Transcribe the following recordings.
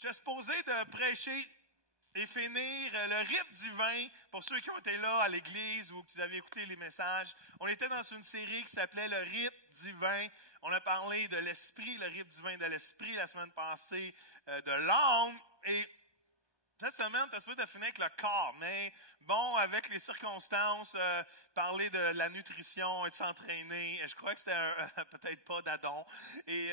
J'étais supposé de prêcher et finir le rite divin pour ceux qui ont été là à l'église ou qui avaient écouté les messages. On était dans une série qui s'appelait le rite divin. On a parlé de l'esprit, le rite divin de l'esprit la semaine passée, de l'âme. Et cette semaine, tu as supposé de finir avec le corps. Mais bon, avec les circonstances, parler de la nutrition et de s'entraîner, je crois que c'était peut-être pas d'adon. Et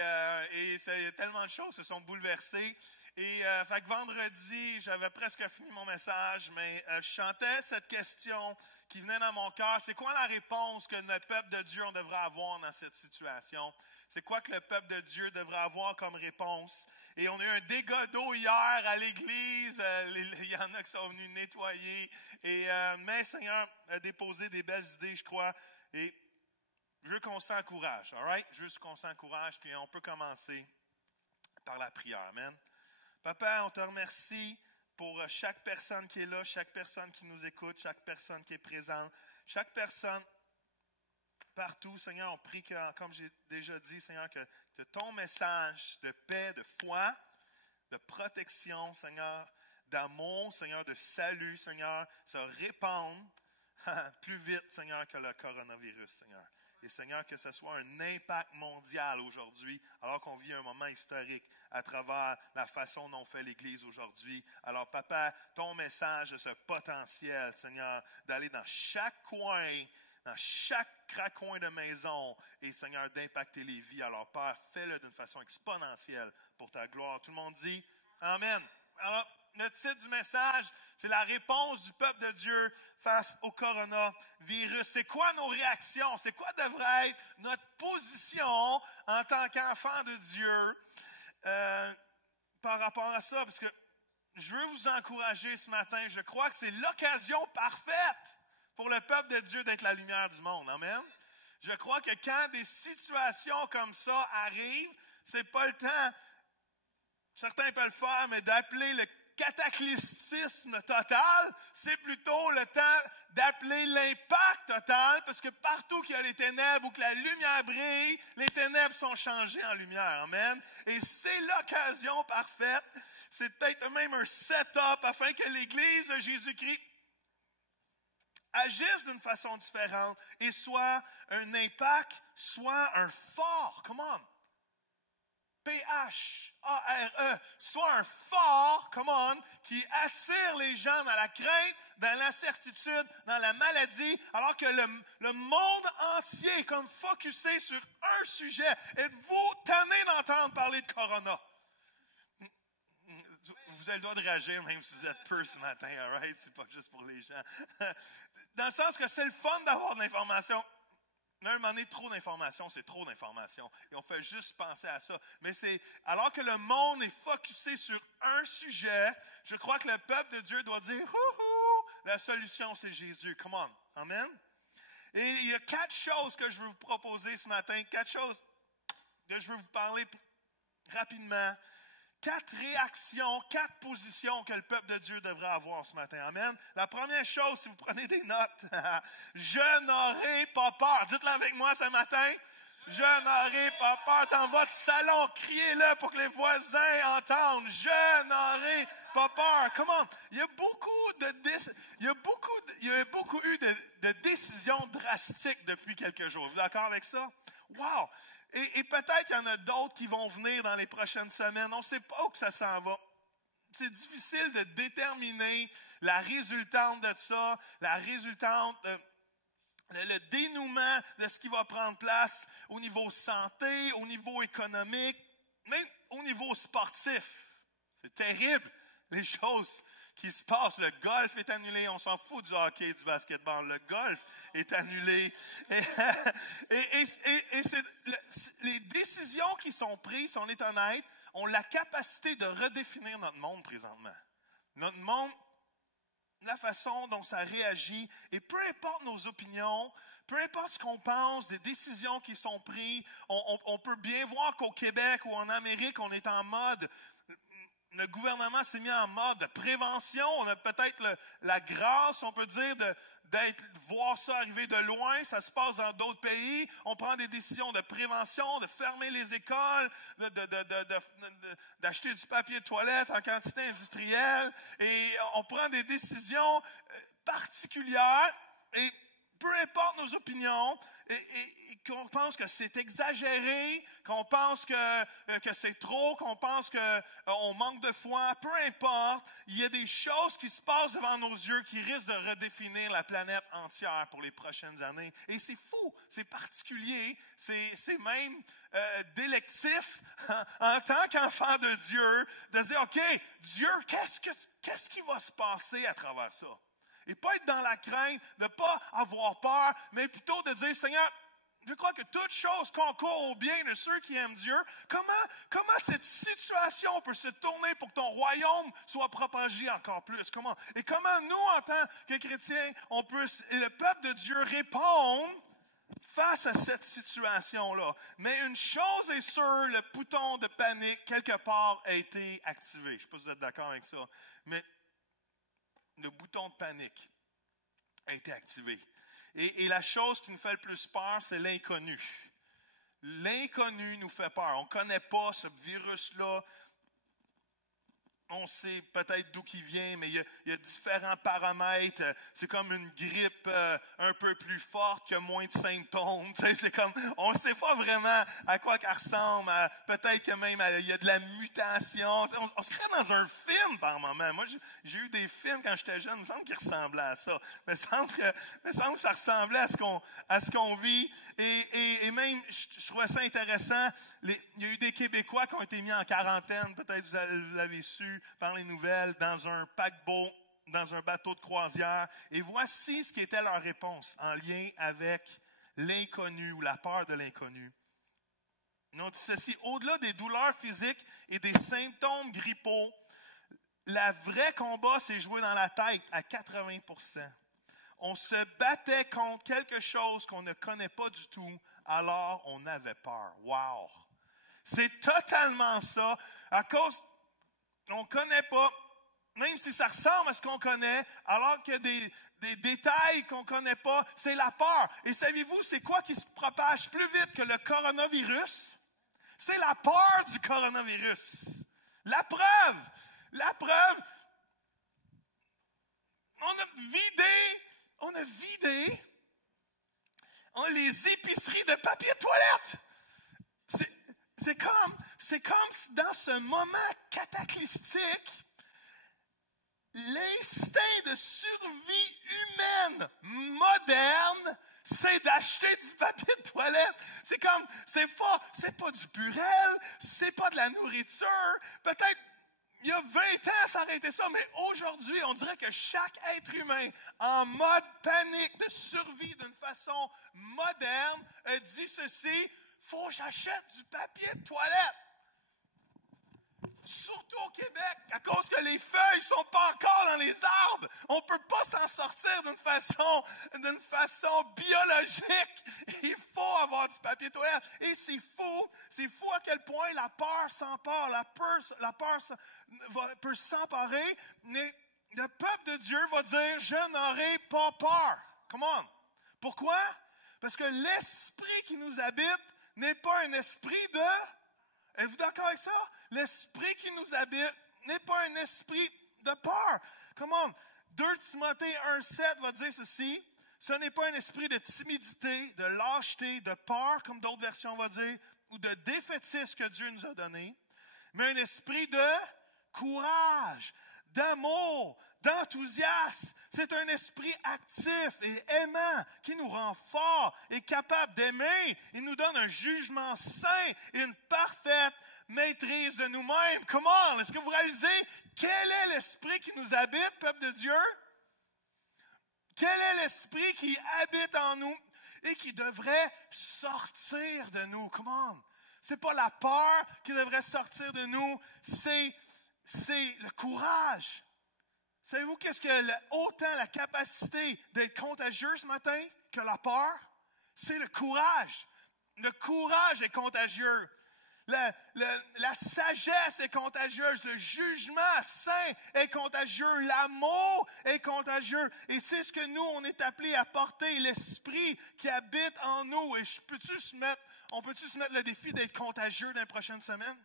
tellement de choses se sont bouleversées. Et fait que vendredi, j'avais presque fini mon message, mais je chantais cette question qui venait dans mon cœur. C'est quoi la réponse que le peuple de Dieu on devrait avoir dans cette situation? C'est quoi que le peuple de Dieu devrait avoir comme réponse? Et on a eu un dégât d'eau hier à l'église. Il y en a qui sont venus nettoyer. Mais Seigneur a déposé des belles idées, je crois. Et je veux qu'on s'encourage, all right? Juste qu'on s'encourage, puis on peut commencer par la prière. Amen. Papa, on te remercie pour chaque personne qui est là, chaque personne qui nous écoute, chaque personne qui est présente, chaque personne partout. Seigneur, on prie que, comme j'ai déjà dit, Seigneur, que ton message de paix, de foi, de protection, Seigneur, d'amour, Seigneur, de salut, Seigneur, se répande plus vite, Seigneur, que le coronavirus, Seigneur. Et Seigneur, que ce soit un impact mondial aujourd'hui, alors qu'on vit un moment historique à travers la façon dont on fait l'Église aujourd'hui. Alors, Papa, ton message de ce potentiel, Seigneur, d'aller dans chaque coin, dans chaque coin de maison, et Seigneur, d'impacter les vies. Alors, Père, fais-le d'une façon exponentielle pour ta gloire. Tout le monde dit Amen. Alors, le titre du message, c'est la réponse du peuple de Dieu face au coronavirus. C'est quoi nos réactions? C'est quoi devrait être notre position en tant qu'enfant de Dieu par rapport à ça? Parce que je veux vous encourager ce matin. Je crois que c'est l'occasion parfaite pour le peuple de Dieu d'être la lumière du monde. Amen. Je crois que quand des situations comme ça arrivent, c'est pas le temps, certains peuvent le faire, mais d'appeler le cataclysme total, c'est plutôt le temps d'appeler l'impact total, parce que partout qu'il y a les ténèbres ou que la lumière brille, les ténèbres sont changées en lumière. Amen. Et c'est l'occasion parfaite. C'est peut-être même un setup afin que l'Église de Jésus-Christ agisse d'une façon différente et soit un impact, soit un phare. Come on. P-H-A-R-E, soit un phare, come on, qui attire les gens dans la crainte, dans l'incertitude, dans la maladie, alors que le monde entier est comme focusé sur un sujet. Êtes-vous tanné d'entendre parler de Corona? Vous avez le droit de réagir, même si vous êtes peu ce matin, all right? C'est pas juste pour les gens. Dans le sens que c'est le fun d'avoir de l'information. À un moment donné, trop d'informations, c'est trop d'informations. Et on fait juste penser à ça. Mais c'est, alors que le monde est focusé sur un sujet, je crois que le peuple de Dieu doit dire, houhou, la solution c'est Jésus. Come on. Amen. Et il y a 4 choses que je veux vous proposer ce matin. 4 choses que je veux vous parler rapidement. 4 réactions, 4 positions que le peuple de Dieu devrait avoir ce matin. Amen. La première chose, si vous prenez des notes, je n'aurai pas peur. Dites-le avec moi ce matin. Je n'aurai pas peur. Dans votre salon, criez-le pour que les voisins entendent. Je n'aurai pas peur. Comment? Il y a beaucoup eu de décisions drastiques depuis quelques jours. Vous êtes d'accord avec ça? Wow! Et peut-être qu'il y en a d'autres qui vont venir dans les prochaines semaines. On ne sait pas où que ça s'en va. C'est difficile de déterminer la résultante de ça, la résultante, le dénouement de ce qui va prendre place au niveau santé, au niveau économique, même au niveau sportif. C'est terrible, les choses qui se passent. Le golf est annulé. On s'en fout du hockey et du basketball. Le golf est annulé. Les décisions qui sont prises, si on est honnête, ont la capacité de redéfinir notre monde présentement. Notre monde, la façon dont ça réagit. Et peu importe nos opinions, peu importe ce qu'on pense, des décisions qui sont prises, on peut bien voir qu'au Québec ou en Amérique, on est en mode le gouvernement s'est mis en mode de prévention. On a peut-être la grâce, on peut dire, voir ça arriver de loin. Ça se passe dans d'autres pays. On prend des décisions de prévention, de fermer les écoles, d'acheter du papier de toilette en quantité industrielle. Et on prend des décisions particulières. Et peu importe nos opinions, et qu'on pense que c'est exagéré, qu'on pense que c'est trop, qu'on pense qu'on manque de foi, peu importe, il y a des choses qui se passent devant nos yeux qui risquent de redéfinir la planète entière pour les prochaines années. Et c'est fou, c'est particulier, c'est même délectif en tant qu'enfant de Dieu de dire, OK, Dieu, qu'est-ce qui va se passer à travers ça? Et pas être dans la crainte, de ne pas avoir peur, mais plutôt de dire, Seigneur, je crois que toute chose concourt au bien de ceux qui aiment Dieu. Comment cette situation peut se tourner pour que ton royaume soit propagé encore plus? Et comment nous, en tant que chrétiens, et le peuple de Dieu répondre face à cette situation-là? Mais une chose est sûre, le bouton de panique, quelque part, a été activé. Je ne sais pas si vous êtes d'accord avec ça, mais le bouton de panique a été activé. Et la chose qui nous fait le plus peur, c'est l'inconnu. L'inconnu nous fait peur. On ne connaît pas ce virus-là. On sait peut-être d'où il vient, mais il y a différents paramètres. C'est comme une grippe un peu plus forte, qui a moins de symptômes. C'est comme, on ne sait pas vraiment à quoi qu'elle ressemble. Peut-être que même il y a de la mutation. On se crée dans un film par moment. Moi, j'ai eu des films quand j'étais jeune, il me semble qu'ils ressemblaient à ça. Il me semble que ça ressemblait à ce qu'on vit. Et même, je trouvais ça intéressant. Il y a eu des Québécois qui ont été mis en quarantaine, peut-être vous l'avez su, par les nouvelles, dans un paquebot, dans un bateau de croisière. Et voici ce qui était leur réponse en lien avec l'inconnu ou la peur de l'inconnu. Ils ont dit ceci: au-delà des douleurs physiques et des symptômes grippaux, le vrai combat s'est joué dans la tête à 80%. On se battait contre quelque chose qu'on ne connaît pas du tout, alors on avait peur. Wow! C'est totalement ça. À cause on ne connaît pas, même si ça ressemble à ce qu'on connaît, alors qu'il y a des détails qu'on ne connaît pas, c'est la peur. Et savez-vous, c'est quoi qui se propage plus vite que le coronavirus? C'est la peur du coronavirus. La preuve, on a vidé les épiceries de papier de toilette. C'est comme si dans ce moment cataclystique, l'instinct de survie humaine moderne, c'est d'acheter du papier de toilette. C'est pas du Purell, c'est pas de la nourriture. Peut-être, il y a 20 ans, ça aurait été ça, mais aujourd'hui, on dirait que chaque être humain, en mode panique de survie d'une façon moderne, dit ceci: faut que j'achète du papier de toilette. Surtout au Québec, à cause que les feuilles ne sont pas encore dans les arbres. On ne peut pas s'en sortir d'une façon biologique. Il faut avoir du papier de toilette. Et c'est fou à quel point la peur s'empare. La peur peut s'emparer. Mais le peuple de Dieu va dire: je n'aurai pas peur. Come on. Pourquoi? Parce que l'esprit qui nous habite n'est pas un esprit de... Êtes-vous d'accord avec ça? L'esprit qui nous habite n'est pas un esprit de peur. Come on. 2 Timothée 1,7 va dire ceci: ce n'est pas un esprit de timidité, de lâcheté, de peur, comme d'autres versions vont dire, ou de défaitisme que Dieu nous a donné, mais un esprit de courage, d'amour, d'enthousiasme. C'est un esprit actif et aimant qui nous rend forts et capables d'aimer. Il nous donne un jugement sain et une parfaite maîtrise de nous-mêmes. Comment? Est-ce que vous réalisez quel est l'esprit qui nous habite, peuple de Dieu? Quel est l'esprit qui habite en nous et qui devrait sortir de nous? Comment? C'est pas la peur qui devrait sortir de nous, c'est le courage. Savez-vous qu'est-ce que autant la capacité d'être contagieux ce matin que la peur? C'est le courage. Le courage est contagieux. La sagesse est contagieuse. Le jugement saint est contagieux. L'amour est contagieux. Et c'est ce que nous, on est appelés à porter, l'esprit qui habite en nous. Et on peut-tu se mettre le défi d'être contagieux dans les prochaines semaines?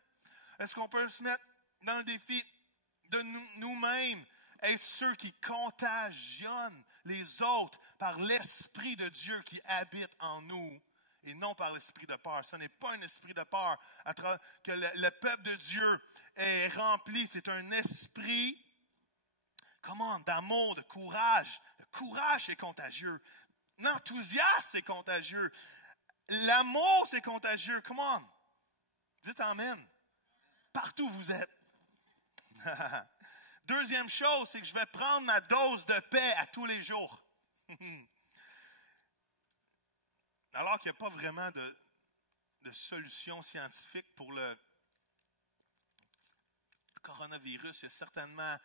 Est-ce qu'on peut se mettre dans le défi de nous-mêmes, être ceux qui contagionnent les autres par l'Esprit de Dieu qui habite en nous et non par l'esprit de peur. Ce n'est pas un esprit de peur que le peuple de Dieu est rempli. C'est un esprit, d'amour, de courage. Le courage, c'est contagieux. L'enthousiasme, c'est contagieux. L'amour, c'est contagieux. Dites amen. Partout où vous êtes. Deuxième chose, c'est que je vais prendre ma dose de paix à tous les jours. Alors qu'il n'y a pas vraiment de solution scientifique pour le coronavirus, il y a certainement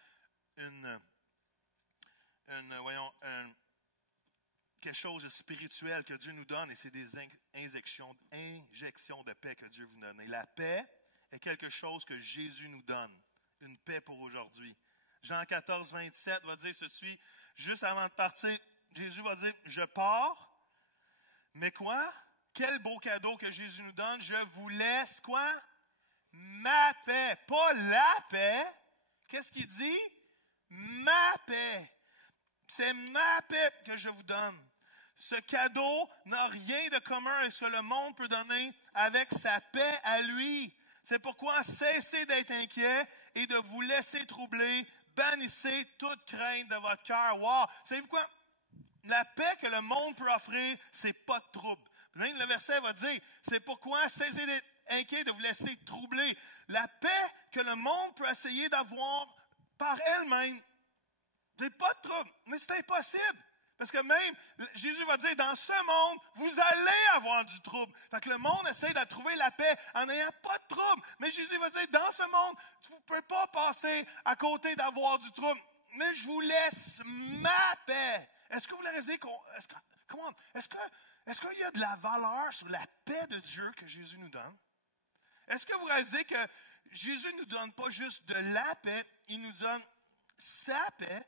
quelque chose de spirituel que Dieu nous donne et c'est des injections de paix que Dieu vous donne. Et la paix est quelque chose que Jésus nous donne, une paix pour aujourd'hui. Jean 14, 27 va dire ceci, juste avant de partir, Jésus va dire, je pars, mais quoi? Quel beau cadeau que Jésus nous donne, je vous laisse quoi? Ma paix, pas la paix. Qu'est-ce qu'il dit? Ma paix. C'est ma paix que je vous donne. Ce cadeau n'a rien de commun avec ce que le monde peut donner avec sa paix à lui. C'est pourquoi cessez d'être inquiet et de vous laisser troubler. Bannissez toute crainte de votre cœur. Wow! Savez-vous quoi? La paix que le monde peut offrir, c'est pas de trouble. Même le verset va dire, c'est pourquoi cessez d'être inquiet de vous laisser troubler. La paix que le monde peut essayer d'avoir par elle-même, c'est pas de trouble, mais c'est impossible. Parce que même, Jésus va dire, dans ce monde, vous allez avoir du trouble. Fait que le monde essaie de trouver la paix en n'ayant pas de trouble. Mais Jésus va dire, dans ce monde, vous ne pouvez pas passer à côté d'avoir du trouble. Mais je vous laisse ma paix. Est-ce que vous réalisez est-ce qu'il y a de la valeur sur la paix de Dieu que Jésus nous donne? Est-ce que vous réalisez que Jésus ne nous donne pas juste de la paix, il nous donne sa paix,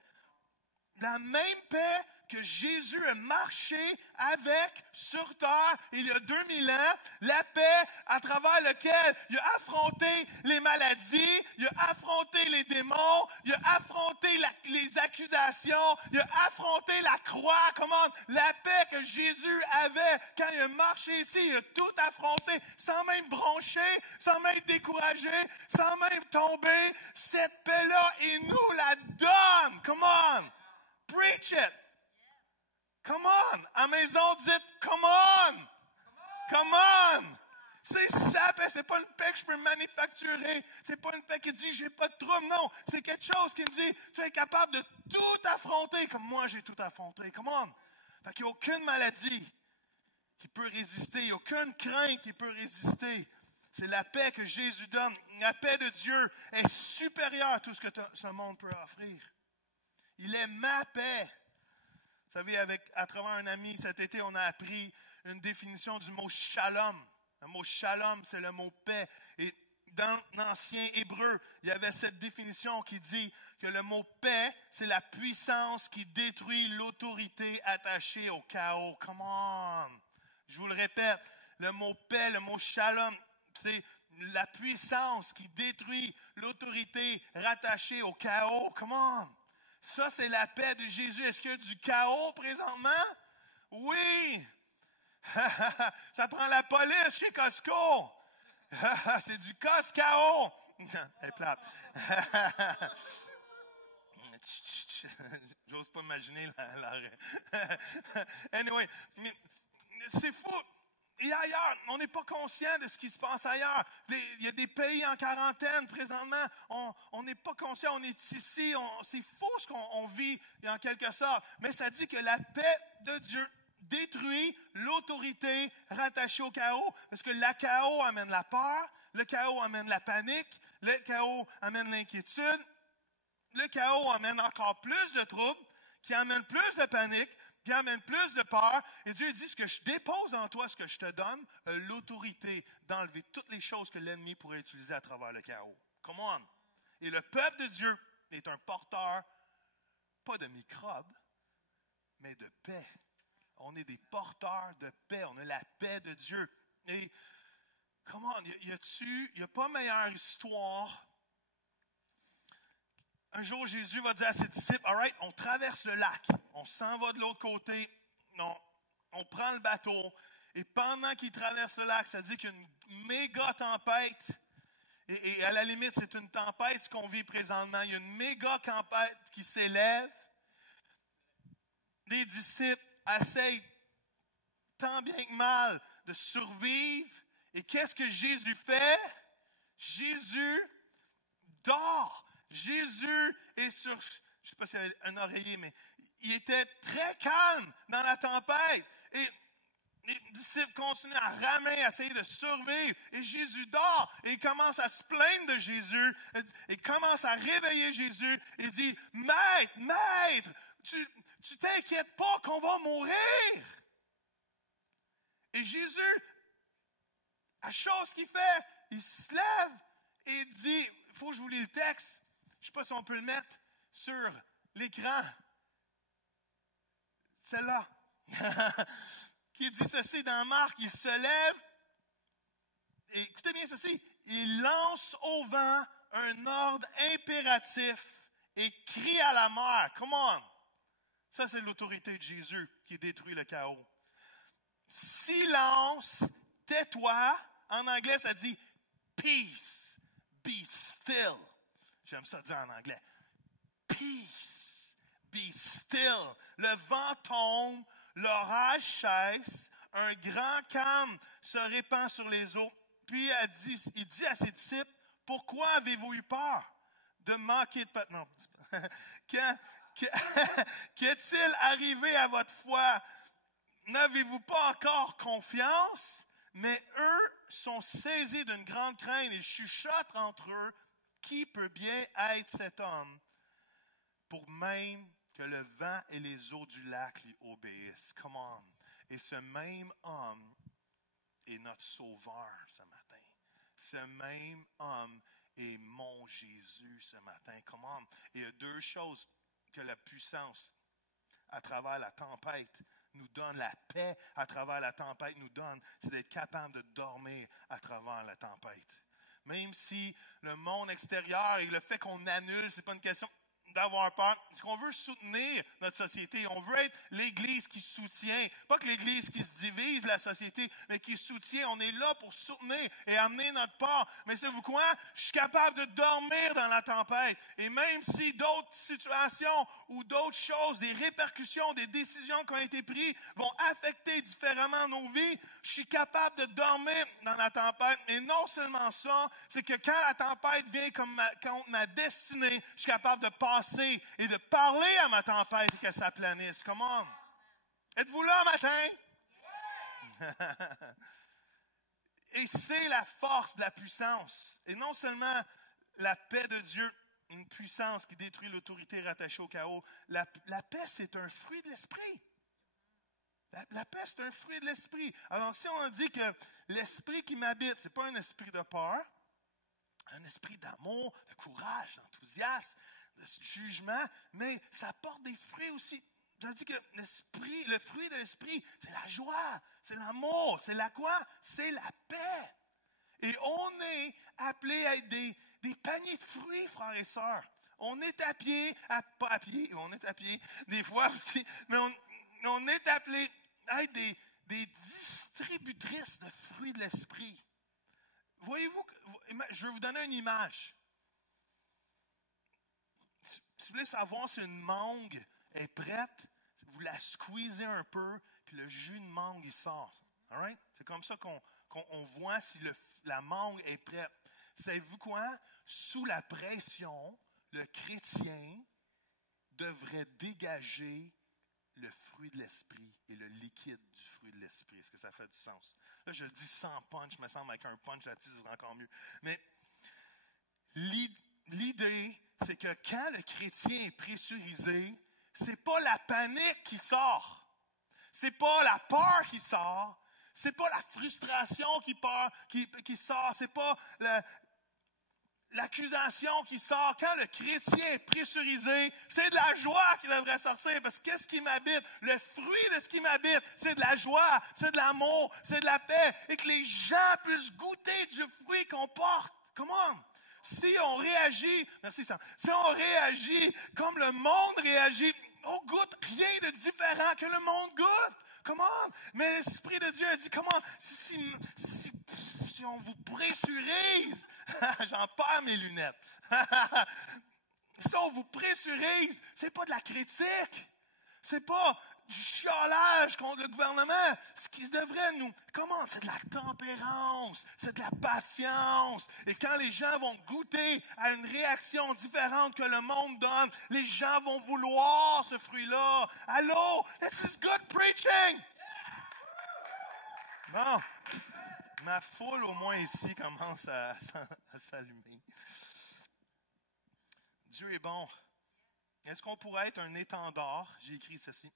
la même paix que Jésus a marché avec sur terre il y a 2000 ans, la paix à travers laquelle il a affronté les maladies, il a affronté les démons, il a affronté les accusations, il a affronté la croix. La paix que Jésus avait quand il a marché ici, il a tout affronté sans même broncher, sans même décourager, sans même tomber. Cette paix-là, il nous la donne. Come on! Preach it! Come on! À maison, dites come on! Come on! C'est sa paix, c'est pas une paix que je peux manufacturer. C'est pas une paix qui dit j'ai pas de trouble. Non, c'est quelque chose qui me dit tu es capable de tout affronter comme moi j'ai tout affronté. Come on! Fait qu'il n'y a aucune maladie qui peut résister, il n'y a aucune crainte qui peut résister. C'est la paix que Jésus donne. La paix de Dieu est supérieure à tout ce que ce monde peut offrir. Il est ma paix. Vous savez, à travers un ami, cet été, on a appris une définition du mot shalom. Le mot shalom, c'est le mot paix. Et dans l'ancien hébreu, il y avait cette définition qui dit que le mot paix, c'est la puissance qui détruit l'autorité attachée au chaos. Come on! Je vous le répète, le mot paix, le mot shalom, c'est la puissance qui détruit l'autorité rattachée au chaos. Come on! Ça, c'est la paix de Jésus. Est-ce qu'il y a du chaos présentement? Oui! Ça prend la police chez Costco. C'est du Costco. Elle est plate. J'ose pas imaginer Anyway, c'est fou. Et ailleurs, on n'est pas conscient de ce qui se passe ailleurs. Il y a des pays en quarantaine présentement. On n'est pas conscient, on est ici. C'est fou ce qu'on vit en quelque sorte. Mais ça dit que la paix de Dieu détruit l'autorité rattachée au chaos. Parce que le chaos amène la peur, le chaos amène la panique, le chaos amène l'inquiétude, le chaos amène encore plus de troubles, qui amène plus de panique, qui amène plus de peur. Et Dieu dit, ce que je dépose en toi, ce que je te donne, l'autorité d'enlever toutes les choses que l'ennemi pourrait utiliser à travers le chaos. Come on. Et le peuple de Dieu est un porteur, pas de microbes, mais de paix. On est des porteurs de paix. On a la paix de Dieu. Et, come on, il n'y a pas meilleure histoire. Un jour, Jésus va dire à ses disciples, all right, on traverse le lac, on s'en va de l'autre côté, non, on prend le bateau, et pendant qu'il traverse le lac, ça dit qu'il y a une méga tempête, et à la limite, c'est une tempête ce qu'on vit présentement, il y a une méga tempête qui s'élève, les disciples essayent tant bien que mal de survivre, et qu'est-ce que Jésus fait? Jésus dort. Jésus est sur, je ne sais pas s'il y avait un oreiller, mais il était très calme dans la tempête. Et les disciples continuent à ramer, à essayer de survivre. Et Jésus dort. Et il commence à se plaindre de Jésus. Il commence à réveiller Jésus. Il dit, Maître, tu t'inquiètes pas qu'on va mourir. Et Jésus, la chose qu'il fait, il se lève et dit, il faut que je vous lis le texte. Je ne sais pas si on peut le mettre sur l'écran. Celle-là. Qui dit ceci dans Marc, il se lève. Et écoutez bien ceci. Il lance au vent un ordre impératif et crie à la mer. Come on. Ça, c'est l'autorité de Jésus qui détruit le chaos. Silence, tais-toi. En anglais, ça dit peace, be still. J'aime ça dire en anglais. Peace, be still. Le vent tombe, l'orage cesse, un grand calme se répand sur les eaux. Puis il dit à ses disciples, pourquoi avez-vous eu peur de manquer de... Non, qu'est-il arrivé à votre foi? N'avez-vous pas encore confiance? Mais eux sont saisis d'une grande crainte et chuchotent entre eux. Qui peut bien être cet homme pour même que le vent et les eaux du lac lui obéissent? Come on. Et ce même homme est notre sauveur ce matin. Ce même homme est mon Jésus ce matin. Come on. Et il y a deux choses que la puissance à travers la tempête nous donne, la paix à travers la tempête nous donne, c'est d'être capable de dormir à travers la tempête. Même si le monde extérieur et le fait qu'on annule, ce n'est pas une question d'avoir peur, c'est qu'on veut soutenir notre société. On veut être l'Église qui soutient. Pas que l'Église qui se divise la société, mais qui soutient. On est là pour soutenir et amener notre part. Mais savez-vous quoi? Je suis capable de dormir dans la tempête. Et même si d'autres situations ou d'autres choses, des répercussions, des décisions qui ont été prises vont affecter différemment nos vies, je suis capable de dormir dans la tempête. Et non seulement ça, c'est que quand la tempête vient contre ma destinée, je suis capable de passer et de parler à ma tempête et que ça planisse. Come on. Êtes-vous là matin? Et c'est la force de la puissance. Et non seulement la paix de Dieu, une puissance qui détruit l'autorité rattachée au chaos. La paix, c'est un fruit de l'esprit. La paix, c'est un fruit de l'esprit. Alors, si on dit que l'esprit qui m'habite, ce n'est pas un esprit de peur, un esprit d'amour, de courage, d'enthousiasme, de jugement, mais ça porte des fruits aussi. Ça dit que le fruit de l'esprit, c'est la joie, c'est l'amour, c'est la quoi? C'est la paix. Et on est appelé à être des paniers de fruits, frères et sœurs. On est pas à pied, on est à pied des fois aussi, mais on est appelé à être des distributrices de fruits de l'esprit. Voyez-vous, je vais vous donner une image. Si vous voulez savoir si une mangue est prête, vous la squeezez un peu, puis le jus de mangue, il sort. All right? C'est comme ça qu'on voit si la mangue est prête. Savez-vous quoi? Sous la pression, le chrétien devrait dégager le fruit de l'esprit et le liquide du fruit de l'esprit. Est-ce que ça fait du sens? Là, je le dis sans punch, me semble avec un punch là-dessus, c'est encore mieux. Mais l'idée, c'est que quand le chrétien est pressurisé, c'est pas la panique qui sort. C'est pas la peur qui sort. C'est pas la frustration qui sort. C'est pas l'accusation qui sort. Quand le chrétien est pressurisé, c'est de la joie qui devrait sortir. Parce que qu'est-ce qui m'habite? Le fruit de ce qui m'habite, c'est de la joie, c'est de l'amour, c'est de la paix. Et que les gens puissent goûter du fruit qu'on porte. Come on! Si on réagit, merci Sam, si on réagit comme le monde réagit, on goûte rien de différent que le monde goûte. Comment? Mais l'Esprit de Dieu a dit, comment? Si on vous pressurise, j'en perds mes lunettes. Si on vous pressurise, c'est pas de la critique. C'est pas du chiolage contre le gouvernement. Ce qui devrait nous... Comment? C'est de la tempérance. C'est de la patience. Et quand les gens vont goûter à une réaction différente que le monde donne, les gens vont vouloir ce fruit-là. Allô? This is good preaching! Bon. Ma foule, au moins ici, commence à s'allumer. Dieu est bon. Est-ce qu'on pourrait être un étendard? J'ai écrit ceci.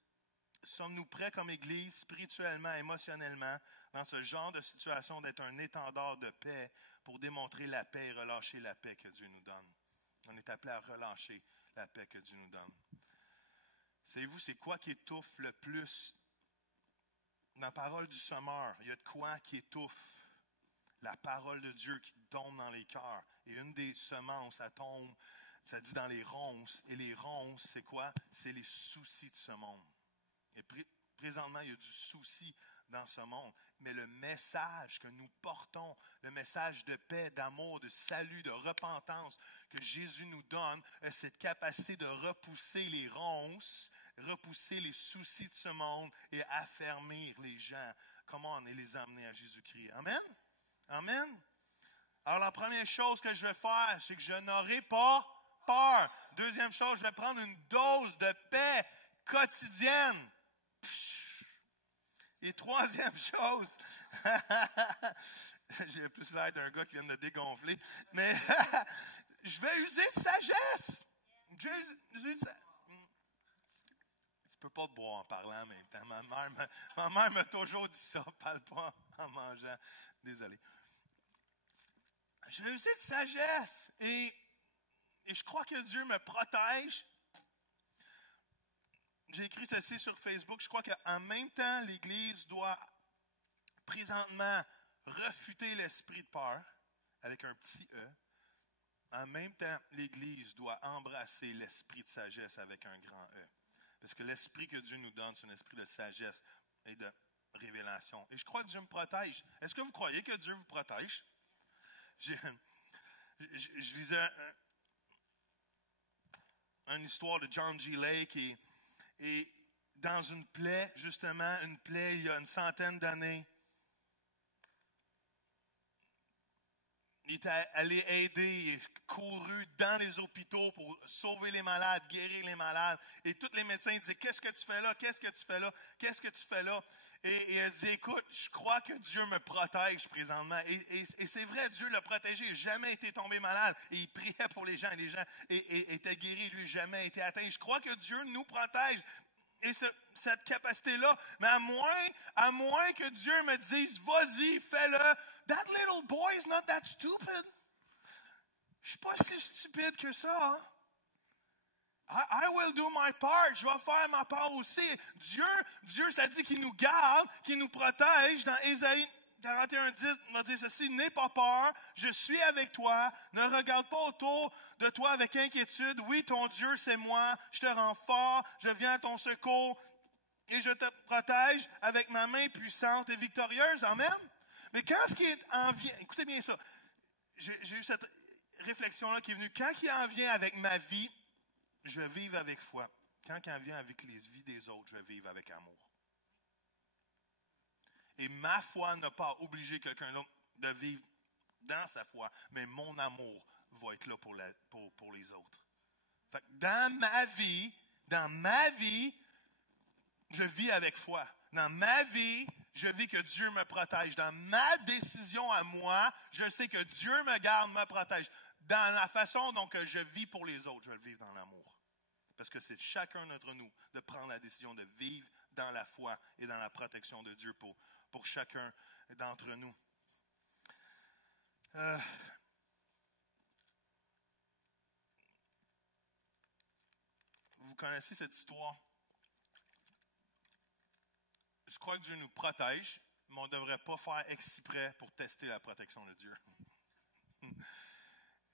Sommes-nous prêts comme Église, spirituellement, émotionnellement, dans ce genre de situation, d'être un étendard de paix pour démontrer la paix et relâcher la paix que Dieu nous donne? On est appelé à relâcher la paix que Dieu nous donne. Savez-vous, c'est quoi qui étouffe le plus? Dans la parole du Sommeur, il y a de quoi qui étouffe? La parole de Dieu qui tombe dans les cœurs. Et une des semences, ça tombe, ça dit dans les ronces. Et les ronces, c'est quoi? C'est les soucis de ce monde. Et présentement, il y a du souci dans ce monde. Mais le message que nous portons, le message de paix, d'amour, de salut, de repentance que Jésus nous donne, a cette capacité de repousser les ronces, repousser les soucis de ce monde et affermir les gens. Comment on est les amener à Jésus-Christ? Amen? Amen? Alors, la première chose que je vais faire, c'est que je n'aurai pas peur. Deuxième chose, je vais prendre une dose de paix quotidienne. Et troisième chose, j'ai plus l'air d'un gars qui vient de dégonfler, mais je vais user sagesse. Tu peux pas te boire en parlant en même temps. Ma mère m'a toujours dit ça, parle pas en mangeant. Désolé. Je vais user sagesse et je crois que Dieu me protège. J'ai écrit ceci sur Facebook. Je crois qu'en même temps, l'Église doit présentement refuter l'esprit de peur avec un petit E. En même temps, l'Église doit embrasser l'esprit de sagesse avec un grand E. Parce que l'esprit que Dieu nous donne, c'est un esprit de sagesse et de révélation. Et je crois que Dieu me protège. Est-ce que vous croyez que Dieu vous protège? Je lisais une histoire de John G. Lake et dans une plaie, justement, une plaie il y a une centaine d'années, il était allé aider, il a couru dans les hôpitaux pour sauver les malades, guérir les malades. Et tous les médecins disaient, qu'est-ce que tu fais là? Qu'est-ce que tu fais là? Qu'est-ce que tu fais là? Et elle dit, écoute, je crois que Dieu me protège présentement. Et c'est vrai, Dieu l'a protégé. Il n'a jamais été tombé malade. Et il priait pour les gens. Et les gens étaient guéris. Lui, jamais été atteint. Je crois que Dieu nous protège. Et cette capacité-là, mais à moins que Dieu me dise, vas-y, fais-le. That little boy is not that stupid. Je ne suis pas si stupide que ça. Hein? I will do my part. Je vais faire ma part aussi. Dieu, ça dit qu'il nous garde, qu'il nous protège. Dans Ésaïe 41:10, on va dire ceci, n'aie pas peur, je suis avec toi, ne regarde pas autour de toi avec inquiétude. Oui, ton Dieu, c'est moi, je te rends fort, je viens à ton secours et je te protège avec ma main puissante et victorieuse. Amen? Mais quand ce qui en vient, écoutez bien ça, j'ai eu cette réflexion-là qui est venue, quand il en vient avec ma vie, je vais vivre avec foi. Quand il en vient avec les vies des autres, je vais vivre avec amour. Et ma foi n'a pas obligé quelqu'un d'autre de vivre dans sa foi, mais mon amour va être là pour les autres. Fait que dans ma vie, je vis avec foi. Dans ma vie, je vis que Dieu me protège. Dans ma décision à moi, je sais que Dieu me garde, me protège. Dans la façon dont je vis pour les autres, je vais le vivre dans l'amour. Parce que c'est chacun d'entre nous de prendre la décision de vivre dans la foi et dans la protection de Dieu pour chacun d'entre nous. Vous connaissez cette histoire? Je crois que Dieu nous protège, mais on ne devrait pas faire exprès pour tester la protection de Dieu.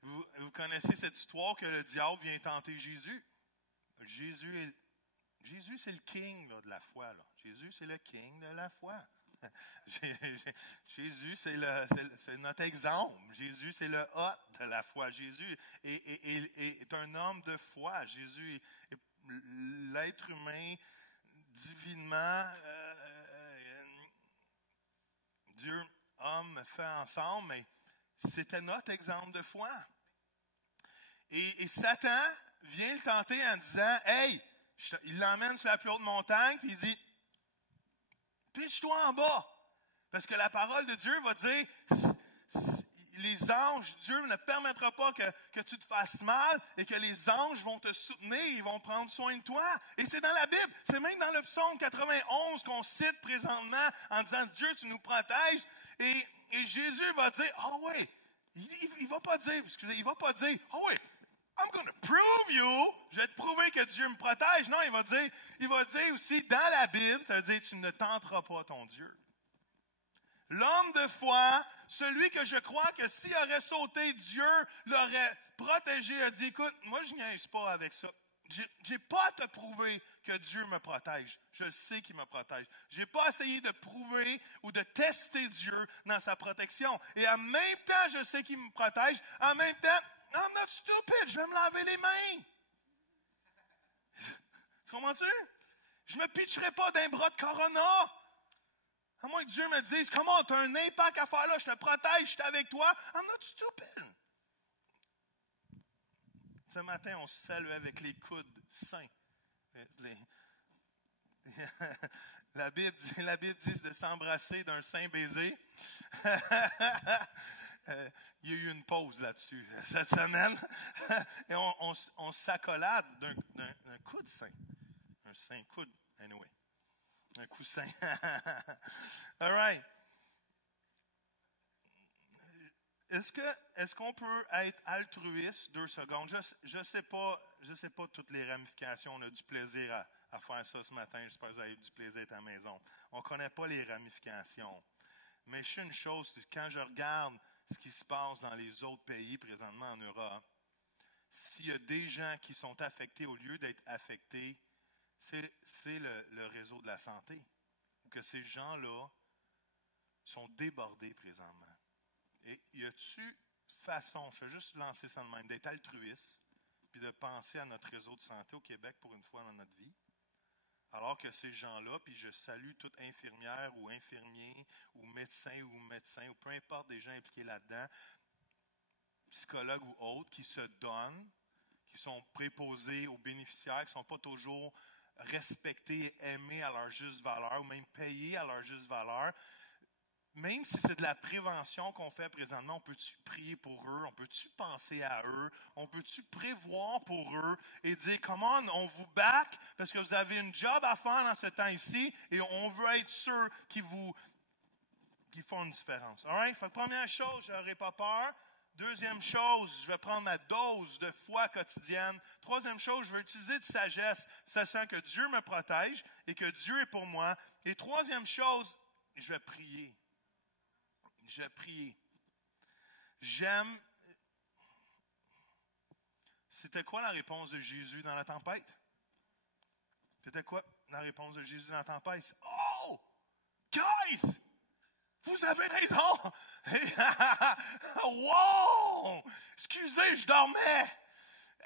Vous connaissez cette histoire que le diable vient tenter Jésus? Jésus, c'est le king là, de la foi. Là. Jésus, c'est le king de la foi. Jésus, c'est notre exemple. Jésus, c'est le hôte de la foi. Jésus est un homme de foi. Jésus est l'être humain divinement, Dieu, homme, fait ensemble, mais c'était notre exemple de foi. Et Satan vient le tenter en disant, hey, il l'emmène sur la plus haute montagne, puis il dit, pitche-toi en bas. Parce que la parole de Dieu va dire, les anges, Dieu ne permettra pas que tu te fasses mal et que les anges vont te soutenir, ils vont prendre soin de toi. Et c'est dans la Bible, c'est même dans le psaume 91 qu'on cite présentement en disant, Dieu, tu nous protèges. Et Jésus va dire, oui, il va pas dire, il va pas dire, oui, I'm going to prove you. Je vais te prouver que Dieu me protège. Non, il va dire aussi dans la Bible, ça veut dire tu ne tenteras pas ton Dieu. L'homme de foi, celui que je crois que s'il aurait sauté, Dieu l'aurait protégé, a dit, écoute, moi je niaise pas avec ça. J'ai pas à te prouver que Dieu me protège. Je sais qu'il me protège. J'ai pas essayé de prouver ou de tester Dieu dans sa protection. Et en même temps, je sais qu'il me protège. En même temps, I'm not stupid, je vais me laver les mains. Tu comprends-tu? Je me pitcherai pas d'un bras de Corona. À moins que Dieu me dise, comment tu as un impact à faire là, je te protège, je suis avec toi. I'm not stupid. Ce matin, on se salue avec les coudes saints. La Bible dit de s'embrasser d'un saint baiser. Il y a eu une pause là-dessus cette semaine. Et on s'accolade d'un coude saint. Un saint coude, anyway. Un coussin. All right. Est-ce qu'on peut être altruiste 2 secondes? Je sais pas toutes les ramifications. On a du plaisir à faire ça ce matin. J'espère que vous avez eu du plaisir à la maison. On ne connaît pas les ramifications. Mais je sais une chose, quand je regarde ce qui se passe dans les autres pays présentement en Europe, s'il y a des gens qui sont affectés au lieu d'être affectés, c'est le réseau de la santé. Que ces gens-là sont débordés présentement. Et y a-t-il façon, je vais juste lancer ça de même, d'être altruiste, puis de penser à notre réseau de santé au Québec pour une fois dans notre vie, alors que ces gens-là, puis je salue toute infirmière ou infirmier, ou médecin, ou peu importe des gens impliqués là-dedans, psychologues ou autres, qui se donnent, qui sont préposés aux bénéficiaires, qui ne sont pas toujours respectés et aimés à leur juste valeur, ou même payés à leur juste valeur. Même si c'est de la prévention qu'on fait présentement, on peut-tu prier pour eux? On peut-tu penser à eux? On peut-tu prévoir pour eux et dire, comment on vous back parce que vous avez une job à faire dans ce temps ici et on veut être sûr qu'ils font une différence. All right? Fait que première chose, je n'aurai pas peur. Deuxième chose, je vais prendre ma dose de foi quotidienne. Troisième chose, je vais utiliser de sagesse, sachant que Dieu me protège et que Dieu est pour moi. Et troisième chose, je vais prier. Je vais prier. C'était quoi la réponse de Jésus dans la tempête? C'était quoi la réponse de Jésus dans la tempête? Oh! Guys! Vous avez raison! Wow! Excusez, je dormais!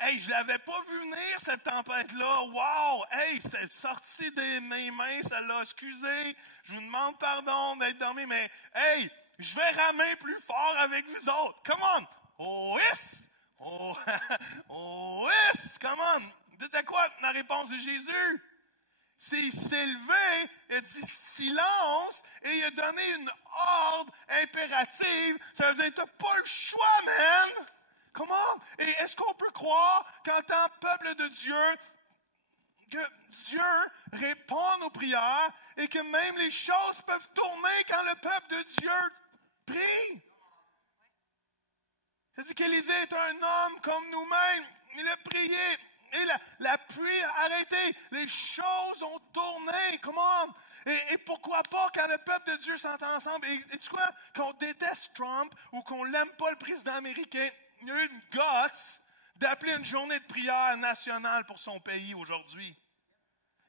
Hey, je l'avais pas vu venir, cette tempête-là. Wow! Hey, c'est sorti de mes mains, celle-là. Excusez, je vous demande pardon d'être dormi, mais hey, je vais ramer plus fort avec vous autres. Come on! Oh, yes! Oh, yes! Come on! C'était quoi la réponse de Jésus? Il s'est levé, il a dit silence, et il a donné une ordre impérative. Ça veut dire, t'as pas le choix, man! Comment? Et est-ce qu'on peut croire qu'en tant que peuple de Dieu, que Dieu réponde aux prières et que même les choses peuvent tourner quand le peuple de Dieu prie. Ça dit qu'Élisée est un homme comme nous-mêmes. Il a prié et la pluie a arrêté. Les choses ont tourné. Comment? Et pourquoi pas quand le peuple de Dieu s'entend ensemble? Et tu vois, qu'on déteste Trump ou qu'on l'aime pas le président américain, il y a eu une guts d'appeler une journée de prière nationale pour son pays aujourd'hui.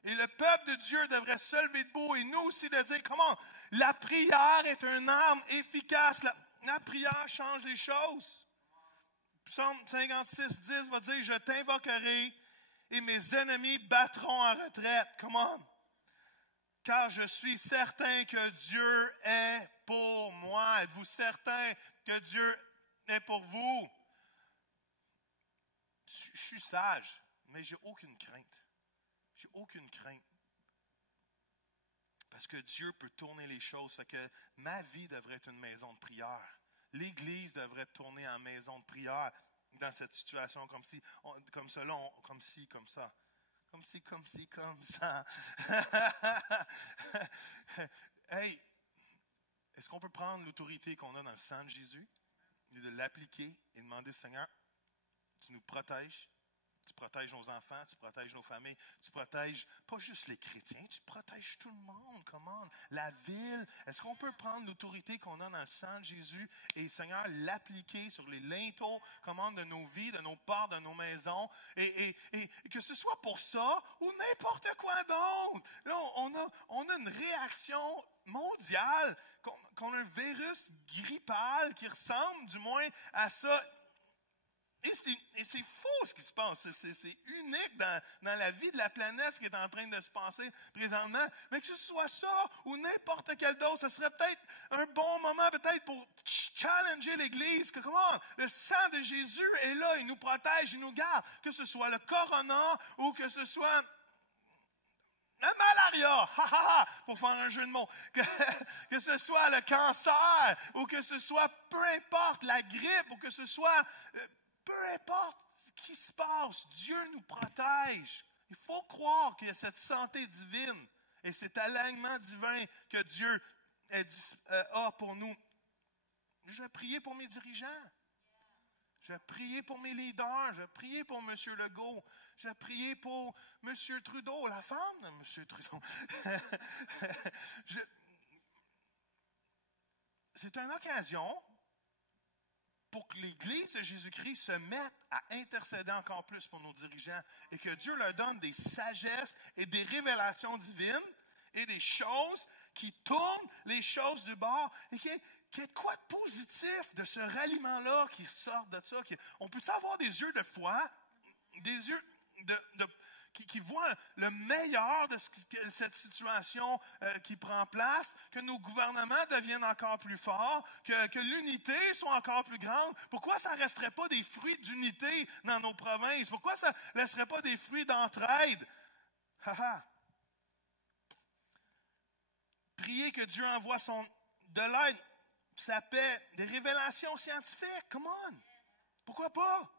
Et le peuple de Dieu devrait se lever debout et nous aussi de dire, comment? La prière est une arme efficace. La prière change les choses. Psaume 56, 10 va dire, je t'invoquerai et mes ennemis battront en retraite. Comment? Car je suis certain que Dieu est pour moi. Êtes-vous certain que Dieu est pour vous? Je suis sage, mais j'ai aucune crainte. J'ai aucune crainte. Parce que Dieu peut tourner les choses. Fait que ma vie devrait être une maison de prière. L'Église devrait tourner en maison de prière dans cette situation comme si, comme cela, comme si, comme ça. Comme si, comme si, comme ça. Hey, est-ce qu'on peut prendre l'autorité qu'on a dans le sang de Jésus et de l'appliquer et demander, Seigneur, tu nous protèges, tu protèges nos enfants, tu protèges nos familles, tu protèges pas juste les chrétiens, tu protèges tout le monde, comment? La ville. Est-ce qu'on peut prendre l'autorité qu'on a dans le sang de Jésus et, Seigneur, l'appliquer sur les linteaux, comment, de nos vies, de nos portes, de nos maisons, et que ce soit pour ça ou n'importe quoi d'autre. Là, on a une réaction mondiale, qu'on a un virus grippal qui ressemble du moins à ça. Et c'est fou ce qui se passe. C'est unique dans la vie de la planète ce qui est en train de se passer présentement. Mais que ce soit ça ou n'importe quel d'autre, ce serait peut-être un bon moment peut-être pour challenger l'Église. Que comment? Le sang de Jésus est là, il nous protège, il nous garde. Que ce soit le corona ou que ce soit la malaria, pour faire un jeu de mots, que ce soit le cancer ou que ce soit peu importe la grippe ou que ce soit... peu importe ce qui se passe, Dieu nous protège. Il faut croire qu'il y a cette santé divine et cet alignement divin que Dieu a pour nous. Je vais prier pour mes dirigeants. Je vais prier pour mes leaders. Je vais prier pour M. Legault. Je vais prier pour M. Trudeau, la femme de M. Trudeau. C'est une occasion pour que l'Église de Jésus-Christ se mette à intercéder encore plus pour nos dirigeants et que Dieu leur donne des sagesses et des révélations divines et des choses qui tournent les choses du bord et qu'il y ait quoi de positif de ce ralliement-là qui sort de ça. On peut avoir des yeux de foi, des yeux qui voient le meilleur de cette situation qui prend place, que nos gouvernements deviennent encore plus forts, que l'unité soit encore plus grande. Pourquoi ça ne resterait pas des fruits d'unité dans nos provinces? Pourquoi ça ne laisserait pas des fruits d'entraide? Prier que Dieu envoie de l'aide, sa paix, des révélations scientifiques. Come on! Pourquoi pas?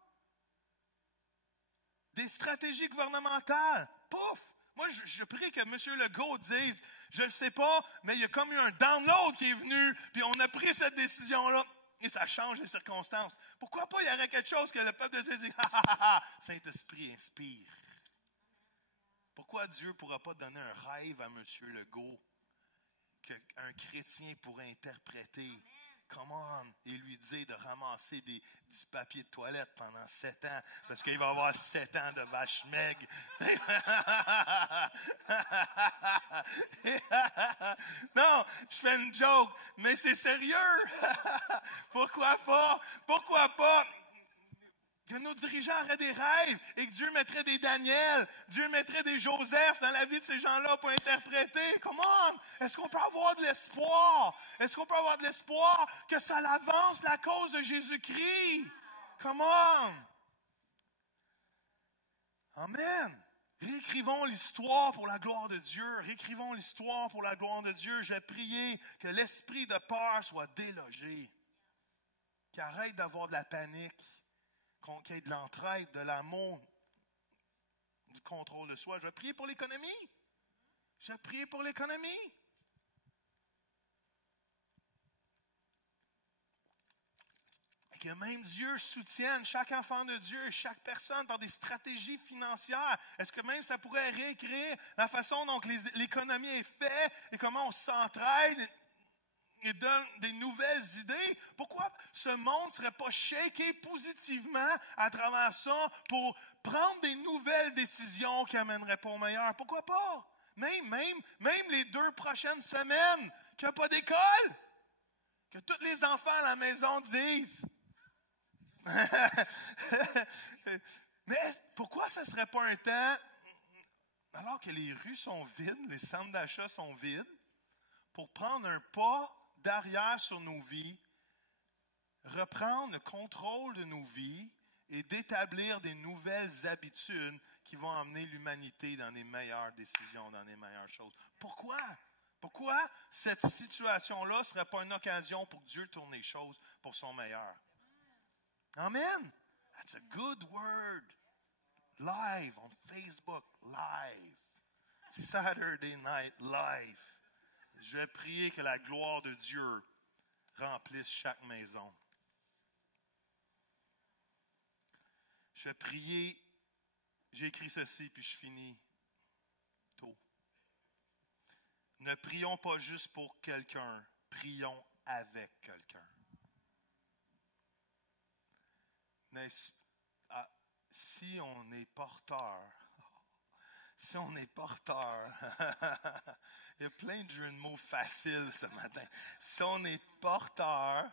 Des stratégies gouvernementales. Pouf! Moi, je prie que M. Legault dise, je ne sais pas, mais il y a comme eu un download qui est venu, puis on a pris cette décision-là, et ça change les circonstances. Pourquoi pas, il y aurait quelque chose que le peuple de Dieu dit, Saint-Esprit inspire. Pourquoi Dieu ne pourra pas donner un rêve à M. Legault qu'un chrétien pourrait interpréter? Come on, et lui dire de ramasser du papier de toilette pendant 7 ans, parce qu'il va avoir 7 ans de vache maigre. Non, je fais une joke, mais c'est sérieux. Pourquoi pas? Pourquoi pas? Que nos dirigeants auraient des rêves et que Dieu mettrait des Daniel, Dieu mettrait des Joseph dans la vie de ces gens-là pour interpréter. Comment? Est-ce qu'on peut avoir de l'espoir? Est-ce qu'on peut avoir de l'espoir que ça avance la cause de Jésus-Christ? Comment? Amen. Réécrivons l'histoire pour la gloire de Dieu. Réécrivons l'histoire pour la gloire de Dieu. J'ai prié que l'esprit de peur soit délogé. Qu'il arrête d'avoir de la panique. Qu'il y ait de l'entraide, de l'amour, du contrôle de soi. Je vais prier pour l'économie. Je vais prier pour l'économie. Et que même Dieu soutienne chaque enfant de Dieu, chaque personne par des stratégies financières. Est-ce que même ça pourrait réécrire la façon dont l'économie est faite et comment on s'entraide et donne des nouvelles idées? Pourquoi ce monde ne serait pas shaké positivement à travers ça pour prendre des nouvelles décisions qui n'amèneraient pas au meilleur? Pourquoi pas? Même les 2 prochaines semaines, qu'il n'y a pas d'école, que tous les enfants à la maison disent. Mais pourquoi ce ne serait pas un temps, alors que les rues sont vides, les centres d'achat sont vides, pour prendre un pas d'arrière sur nos vies, reprendre le contrôle de nos vies et d'établir des nouvelles habitudes qui vont emmener l'humanité dans les meilleures décisions, dans les meilleures choses. Pourquoi? Pourquoi cette situation-là ne serait pas une occasion pour Dieu tourner les choses pour son meilleur? Amen. That's a good word. Live on Facebook, live. Saturday night, live. Je vais prier que la gloire de Dieu remplisse chaque maison. Je vais prier, j'ai écrit ceci, puis je finis tôt. Ne prions pas juste pour quelqu'un, prions avec quelqu'un. Si on est porteur, il y a plein de jeux de mots faciles ce matin. Si on est porteur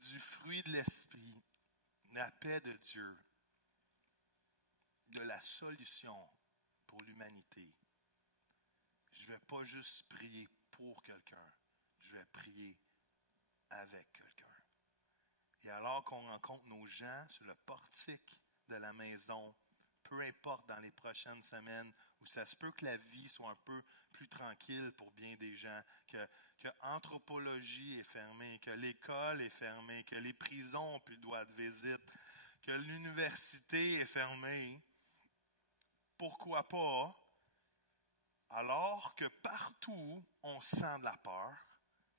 du fruit de l'esprit, la paix de Dieu, de la solution pour l'humanité, je ne vais pas juste prier pour quelqu'un, je vais prier avec quelqu'un. Et alors qu'on rencontre nos gens sur le portique de la maison, peu importe dans les prochaines semaines, où ça se peut que la vie soit un peu plus tranquille pour bien des gens, que l'anthropologie est fermée, que l'école est fermée, que les prisons n'ont plus le droit de visite, que l'université est fermée, pourquoi pas, alors que partout on sent de la peur,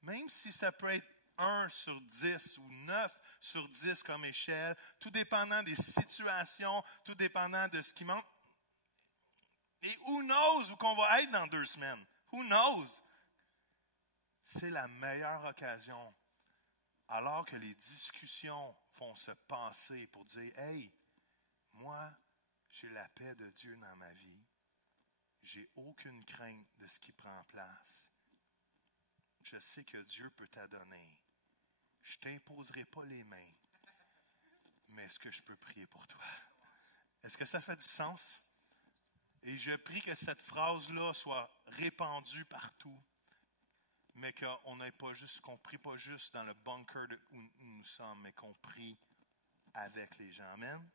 même si ça peut être 1 sur 10 ou 9 sur 10 comme échelle, tout dépendant des situations, tout dépendant de ce qui manque. Et who knows où qu'on va être dans 2 semaines? Who knows? C'est la meilleure occasion, alors que les discussions vont se passer pour dire, « Hey, moi, j'ai la paix de Dieu dans ma vie. J'ai aucune crainte de ce qui prend place. Je sais que Dieu peut t'adonner. Je ne t'imposerai pas les mains, mais est-ce que je peux prier pour toi? » Est-ce que ça fait du sens? Et je prie que cette phrase-là soit répandue partout, mais qu'on ne prie pas juste dans le bunker où nous sommes, mais qu'on prie avec les gens. Amen?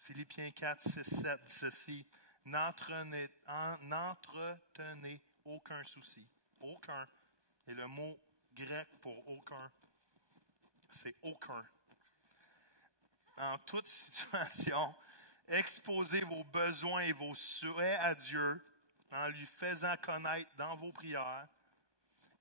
Philippiens 4, 6, 7 dit ceci, « N'entretenez aucun souci. » Aucun. Et le mot grec pour aucun, c'est aucun. En toute situation, exposez vos besoins et vos souhaits à Dieu en lui faisant connaître dans vos prières.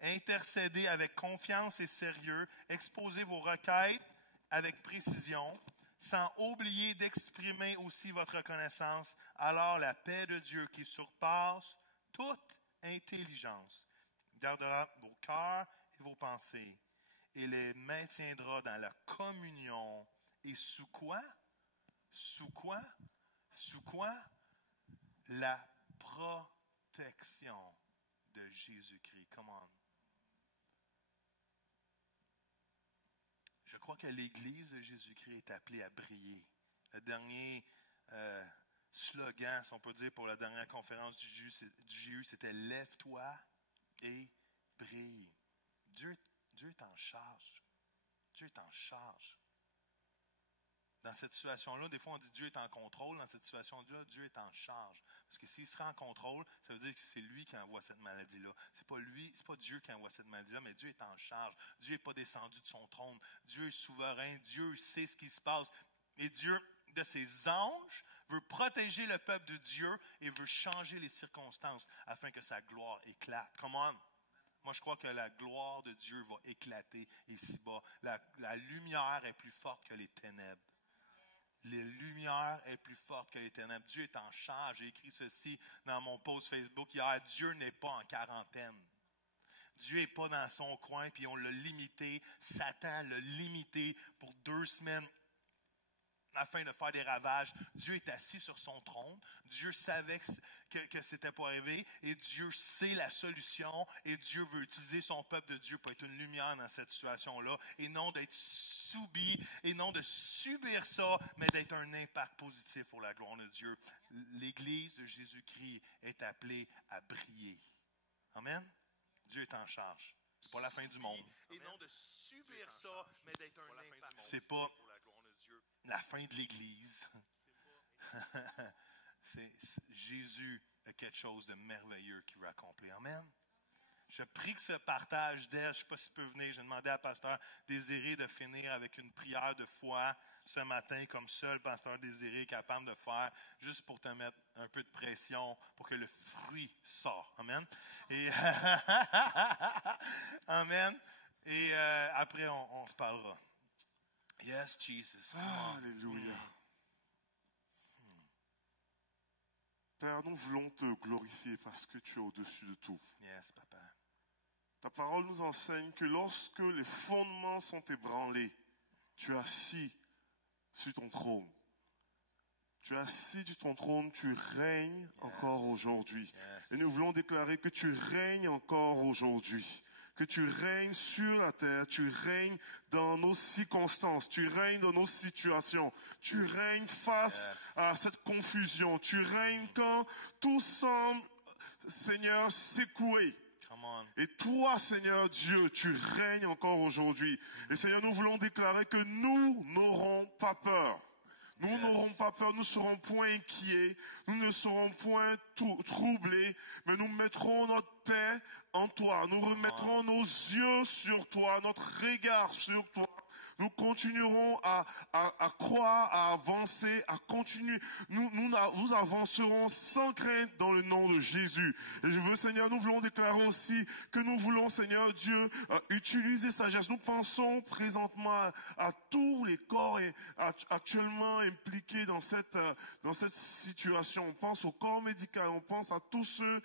Intercédez avec confiance et sérieux. Exposez vos requêtes avec précision, sans oublier d'exprimer aussi votre reconnaissance. Alors la paix de Dieu qui surpasse toute intelligence gardera vos cœurs et vos pensées et les maintiendra dans la communion. Et sous quoi? Sous quoi? Sous quoi? La protection de Jésus-Christ. Come on. Je crois que l'Église de Jésus-Christ est appelée à briller. Le dernier slogan, si on peut dire, pour la dernière conférence du GU, c'était « Lève-toi et brille ». Dieu est en charge. Dieu est en charge. Dans cette situation-là, des fois on dit Dieu est en contrôle. Dans cette situation-là, Dieu est en charge. Parce que s'il sera en contrôle, ça veut dire que c'est lui qui envoie cette maladie-là. C'est pas Dieu qui envoie cette maladie-là, mais Dieu est en charge. Dieu n'est pas descendu de son trône. Dieu est souverain. Dieu sait ce qui se passe. Et Dieu, de ses anges, veut protéger le peuple de Dieu et veut changer les circonstances afin que sa gloire éclate. Come on! Moi, je crois que la gloire de Dieu va éclater ici-bas. La lumière est plus forte que les ténèbres. La lumière est plus forte que les ténèbres. Dieu est en charge. J'ai écrit ceci dans mon post Facebook hier. Dieu n'est pas en quarantaine. Dieu n'est pas dans son coin, puis on l'a limité. Satan l'a limité pour 2 semaines afin de faire des ravages. Dieu est assis sur son trône. Dieu savait que c'était pas arrivé. Et Dieu sait la solution. Et Dieu veut utiliser son peuple de Dieu pour être une lumière dans cette situation-là. Et non d'être soumis, et non de subir ça, mais d'être un impact positif pour la gloire de Dieu. L'Église de Jésus-Christ est appelée à briller. Amen? Dieu est en charge. C'est pas la fin du monde. Et non de subir ça, mais d'être un impact. C'est pas la fin de l'Église. Jésus a quelque chose de merveilleux qu'il veut accomplir. Amen. Je prie que ce partage d'aide, je ne sais pas s'il peut venir, j'ai demandé à Pasteur Désiré de finir avec une prière de foi ce matin, comme seul Pasteur Désiré est capable de faire, juste pour te mettre un peu de pression, pour que le fruit sorte. Amen. Et Amen. Et après, on se parlera. Yes, Jesus. Alléluia. Père, nous voulons te glorifier parce que tu es au-dessus de tout. Yes, Papa. Ta parole nous enseigne que lorsque les fondements sont ébranlés, tu es assis sur ton trône. Tu es assis sur ton trône, tu règnes encore aujourd'hui. Yes. Et nous voulons déclarer que tu règnes encore aujourd'hui. Que tu règnes sur la terre, tu règnes dans nos circonstances, tu règnes dans nos situations, tu règnes face à cette confusion, tu règnes quand tout semble, Seigneur, s'écouer. Et toi, Seigneur Dieu, tu règnes encore aujourd'hui. Et Seigneur, nous voulons déclarer que nous n'aurons pas peur. Nous n'aurons pas peur, nous ne serons point inquiets, nous ne serons point troublés, mais nous mettrons notre paix en toi. Nous remettrons nos yeux sur toi, notre regard sur toi. Nous continuerons à croire, à avancer, à continuer. Nous avancerons sans crainte dans le nom de Jésus. Et je veux, Seigneur, nous voulons déclarer aussi que nous voulons, Seigneur Dieu, utiliser sagesse. Nous pensons présentement à tous les corps actuellement impliqués dans cette situation. On pense au corps médical, on pense à tous ceux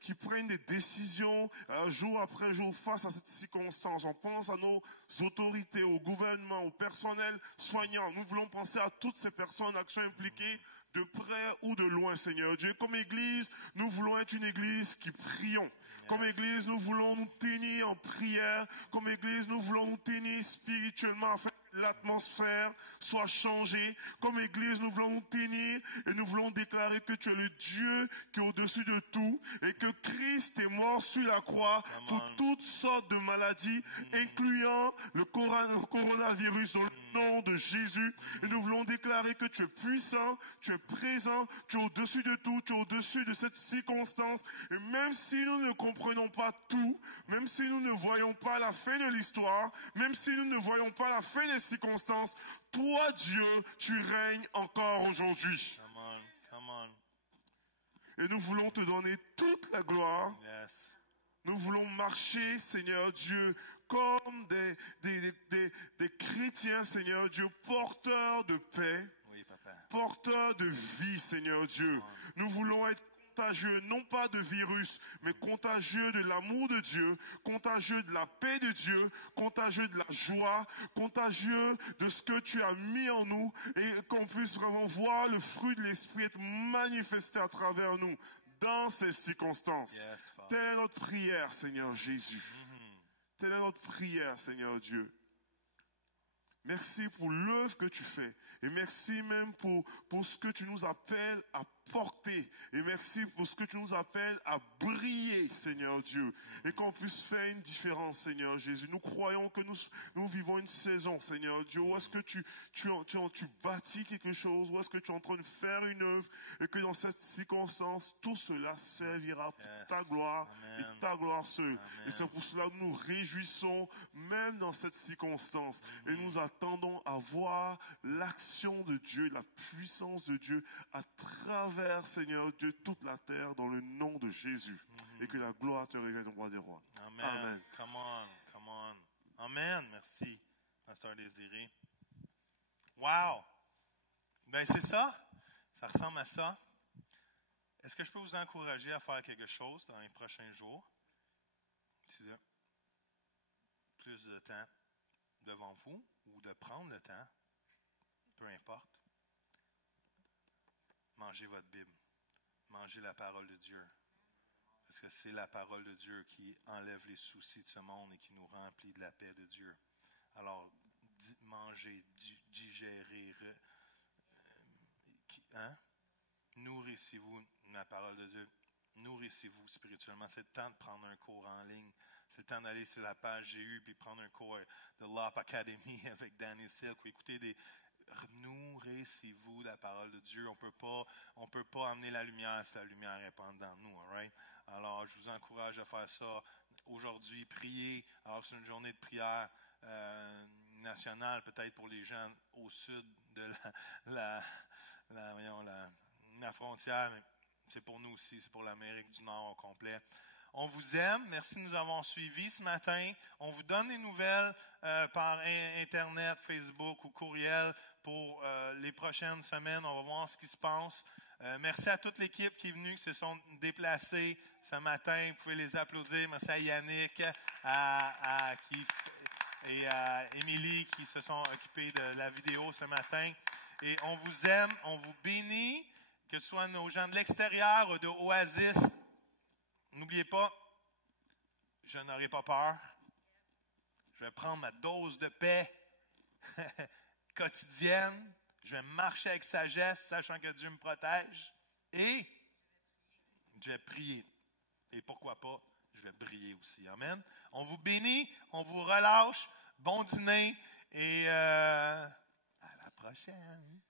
qui prennent des décisions jour après jour face à cette circonstance. On pense à nos autorités, au gouvernement, au personnel soignant. Nous voulons penser à toutes ces personnes qui sont impliquées de près ou de loin, Seigneur Dieu. Comme Église, nous voulons être une Église qui prions. Comme Église, nous voulons nous tenir en prière. Comme Église, nous voulons nous tenir spirituellement afin que l'atmosphère soit changée. Comme Église, nous voulons nous tenir et nous voulons déclarer que tu es le Dieu qui est au-dessus de tout et que Christ est mort sur la croix pour toutes sortes de maladies, incluant le coronavirus dans le nom de Jésus. Et nous voulons déclarer que tu es puissant, tu es présent, tu es au-dessus de tout, tu es au-dessus de cette circonstance. Et même si nous ne comprenons pas tout, même si nous ne voyons pas la fin de l'histoire, même si nous ne voyons pas la fin des circonstances, toi, Dieu, tu règnes encore aujourd'hui. Come on. Et nous voulons te donner toute la gloire. Yes. Nous voulons marcher, Seigneur Dieu, comme des chrétiens, Seigneur Dieu, porteurs de paix, Oui, Papa. porteurs de vie, Seigneur Dieu. Nous voulons être contagieux, non pas de virus, mais contagieux de l'amour de Dieu, contagieux de la paix de Dieu, contagieux de la joie, contagieux de ce que tu as mis en nous et qu'on puisse vraiment voir le fruit de l'Esprit être manifesté à travers nous dans ces circonstances. Yes, Father. Telle est notre prière, Seigneur Jésus. Telle est notre prière, Seigneur Dieu. Merci pour l'œuvre que tu fais. Et merci même pour ce que tu nous appelles à porter. Et merci pour ce que tu nous appelles à briller, Seigneur Dieu. Et qu'on puisse faire une différence, Seigneur Jésus. Nous croyons que nous vivons une saison, Seigneur Dieu. Où est-ce que tu bâtis quelque chose? Où est-ce que tu es en train de faire une œuvre? Et que dans cette circonstance, tout cela servira pour ta gloire et ta gloire seule. Et c'est pour cela que nous nous réjouissons, même dans cette circonstance. Et nous attendons attendons à voir l'action de Dieu, la puissance de Dieu à travers, Seigneur Dieu, toute la terre dans le nom de Jésus. Et que la gloire te revienne au roi des rois. Amen. Amen. Come on, come on. Amen. Merci, Pasteur Désiré. Wow. Ben, c'est ça. Ça ressemble à ça. Est-ce que je peux vous encourager à faire quelque chose dans les prochains jours? Si vous avez plus de temps devant vous ou de prendre le temps, peu importe. Mangez votre Bible. Mangez la parole de Dieu. Parce que c'est la parole de Dieu qui enlève les soucis de ce monde et qui nous remplit de la paix de Dieu. Alors, mangez, digérez, nourrissez-vous de la parole de Dieu. Nourrissez-vous spirituellement. C'est le temps de prendre un cours en ligne. C'est le temps d'aller sur la page GU puis prendre un cours de LOP Academy avec Danny Silk. Écoutez nourrissez-vous de la parole de Dieu. On peut pas amener la lumière si la lumière n'est pas dans nous. All right? Alors, je vous encourage à faire ça aujourd'hui. Priez. Alors, c'est une journée de prière nationale, peut-être pour les gens au sud de la frontière. Mais c'est pour nous aussi. C'est pour l'Amérique du Nord au complet. On vous aime. Merci de nous avoir suivis ce matin. On vous donne des nouvelles par Internet, Facebook ou courriel pour les prochaines semaines. On va voir ce qui se passe. Merci à toute l'équipe qui est venue, qui se sont déplacés ce matin. Vous pouvez les applaudir. Merci à Yannick, à et à Émilie qui se sont occupés de la vidéo ce matin. Et on vous aime, on vous bénit, que ce soit nos gens de l'extérieur ou de Oasis. N'oubliez pas, je n'aurai pas peur. Je vais prendre ma dose de paix quotidienne. Je vais marcher avec sagesse, sachant que Dieu me protège. Et je vais prier. Et pourquoi pas, je vais briller aussi. Amen. On vous bénit, on vous relâche. Bon dîner et à la prochaine.